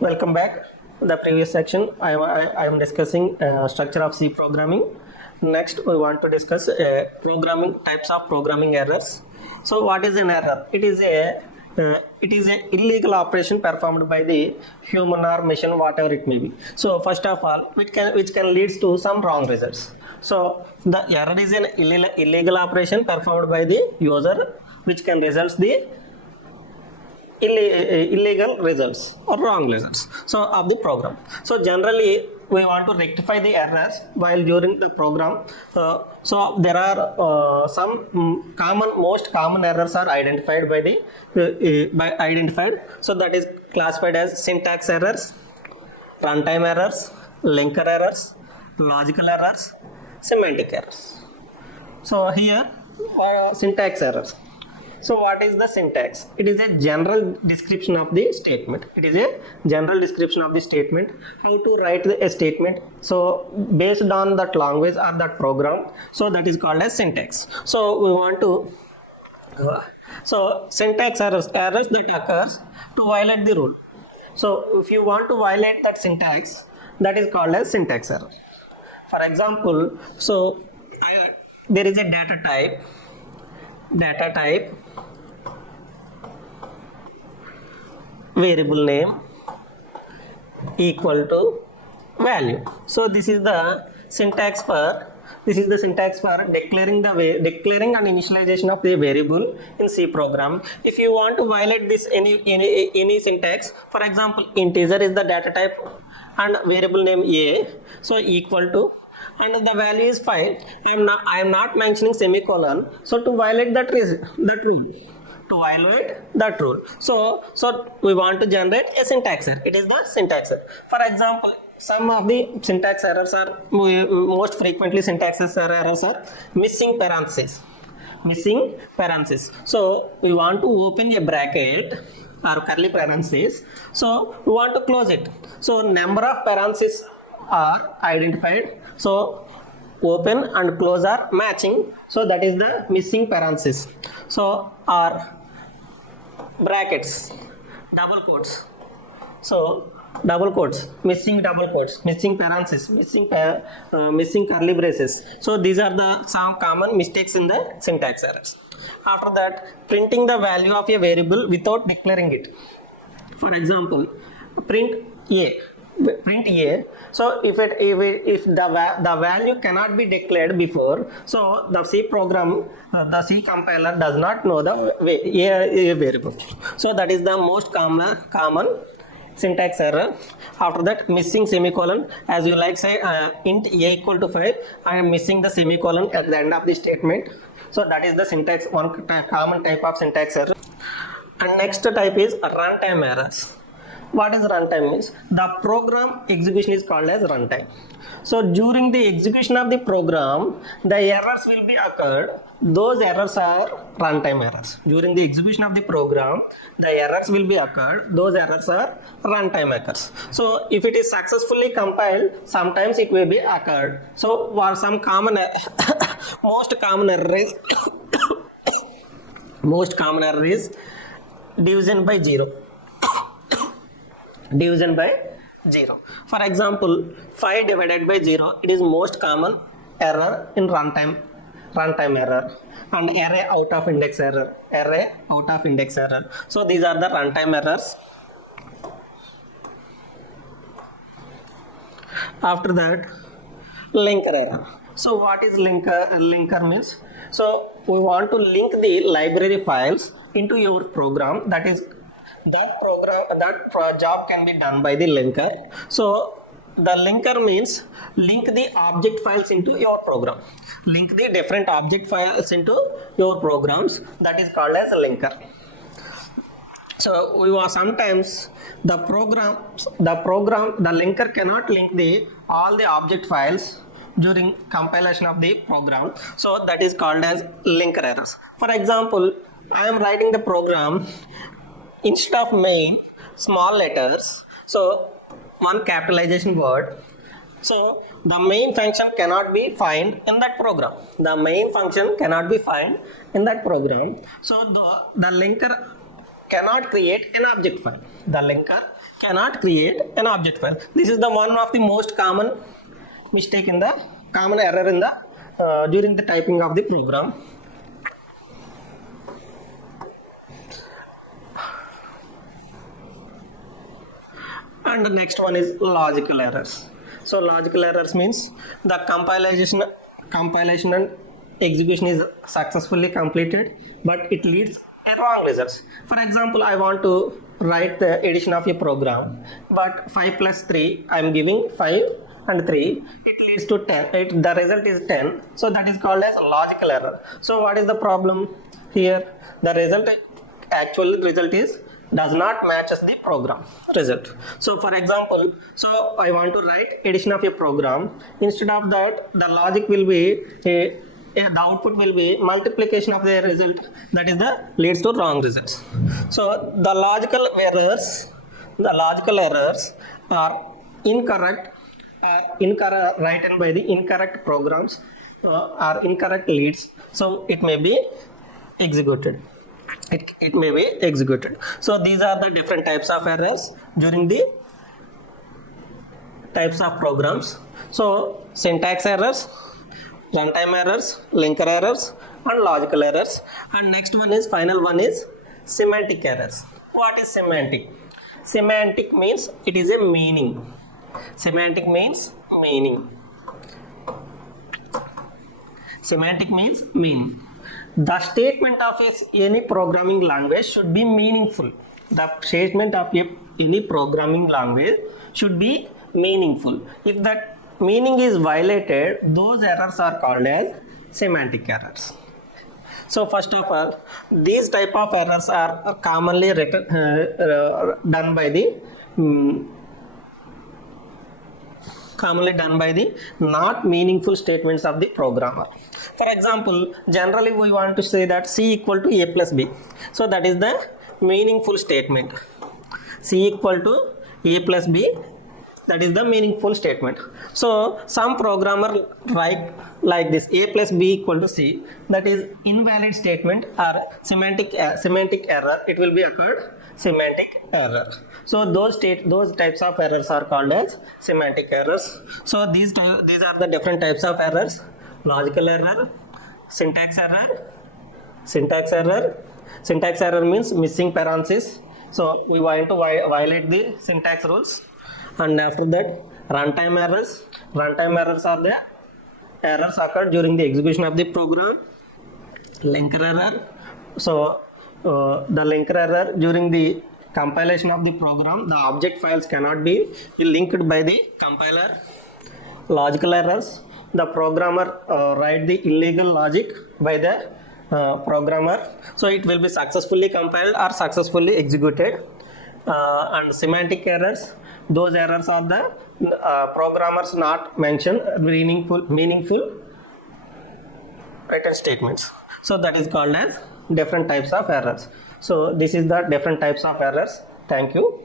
Welcome back. The previous section I am discussing structure of C programming. Next we want to discuss programming types of programming errors. So what is an error? It is a illegal operation performed by the human or machine, whatever it may be. So first of all, which can leads to some wrong results. So the error is an illegal operation performed by the user, which can result the illegal results or wrong results of the program. So generally we want to rectify the errors while during the program. So there are some most common errors are identified by the so that is classified as syntax errors, runtime errors, linker errors, logical errors, semantic errors. So here syntax errors. So what is the syntax? It is a general description of the statement. It is a general description of the statement, how to write a statement. So based on that language or that program, so that is called as syntax. So we want to, so syntax errors that occurs to violate the rule. So if you want to violate that syntax, that is called as syntax error. For example, so there is a data type variable name equal to value. So this is the syntax for declaring and initialization of the variable in C program. If you want to violate this any syntax, for example, integer is the data type and variable name a, so equal to, and the value is 5. I am not mentioning semicolon. So to violate that rule, so we want to generate a syntax error. It is the syntax error. For example, some of the syntax errors are most frequently errors are missing parentheses. So we want to open a bracket or curly parentheses. So we want to close it. So number of parentheses are identified. So open and close are matching. So that is the missing parentheses. So our brackets, double quotes. So double quotes, missing double quotes, missing parentheses, missing curly braces. So these are some common mistakes in the syntax errors. After that, printing the value of a variable without declaring it. For example, print a. So if the value cannot be declared before, so the C program, the C compiler does not know the a variable. So that is the most common syntax error. After that, missing semicolon, as you like say int a equal to 5, I am missing the semicolon at the end of the statement. So that is the syntax, one common type of syntax error. And next type is runtime errors. What is runtime means? The program execution is called as runtime. So during the execution of the program, the errors will be occurred. Those errors are runtime errors. During the execution of the program, the errors will be occurred. Those errors are runtime errors. So if it is successfully compiled, sometimes it will be occurred. So what some common most common error is division by 0. Division by 0. For example, 5 divided by 0, it is most common error in runtime error, and array out of index error. So these are the runtime errors. After that, linker error. So what is linker means? So we want to link the library files into your program. That is, that job can be done by the linker. So the linker means link the object files into your program. Link the different object files into your programs. That is called as a linker. So we sometimes the linker cannot link all the object files during compilation of the program. So that is called as linker errors. For example, I am writing the program instead of main small letters, so one capitalization word. So the main function cannot be found in that program. The main function cannot be found in that program. So the linker cannot create an object file. The linker cannot create an object file. This is the one of the most common mistake in the common error in the during the typing of the program. And the next one is logical errors. So logical errors means the compilation and execution is successfully completed, but it leads a wrong results. For example, I want to write the addition of a program, but 5 plus 3, I am giving 5 and 3, it leads to 10. The result is 10. So that is called as logical error. So what is the problem here? The result, actual result is does not matches the program result. So for example, so I want to write addition of a program. Instead of that, the logic will be the output will be multiplication of the result. That is the leads to wrong results. So the logical errors are incorrect written by the incorrect programs or incorrect leads. So it may be executed. It may be executed. So these are the different types of errors during the types of programs. So syntax errors, runtime errors, linker errors, and logical errors. And next one is final one is semantic errors. What is semantic? Semantic means it is a meaning. Semantic means meaning. Semantic means meaning. The statement of any programming language should be meaningful. The statement of any programming language should be meaningful. If that meaning is violated, those errors are called as semantic errors. So first of all, these type of errors are commonly done by the not meaningful statements of the programmer. For example, generally we want to say that C equal to A plus B. So that is the meaningful statement. C equal to A plus B, that is the meaningful statement. So some programmer write like this, A plus B equal to C. That is invalid statement or semantic error. It will be occurred semantic error. So those types of errors are called as semantic errors. So these are the different types of errors: logical error, syntax error. Syntax error means missing parentheses. So we want to violate the syntax rules. And after that, runtime errors. Runtime errors are the errors occurred during the execution of the program. Linker error. So the linker error during the compilation of the program, the object files cannot be linked by the compiler. Logical errors, the programmer write the illegal logic by the programmer, so it will be successfully compiled or successfully executed. And semantic errors, those errors are the programmers not mention meaningful written statements. So that is called as different types of errors. So this is the different types of errors. Thank you.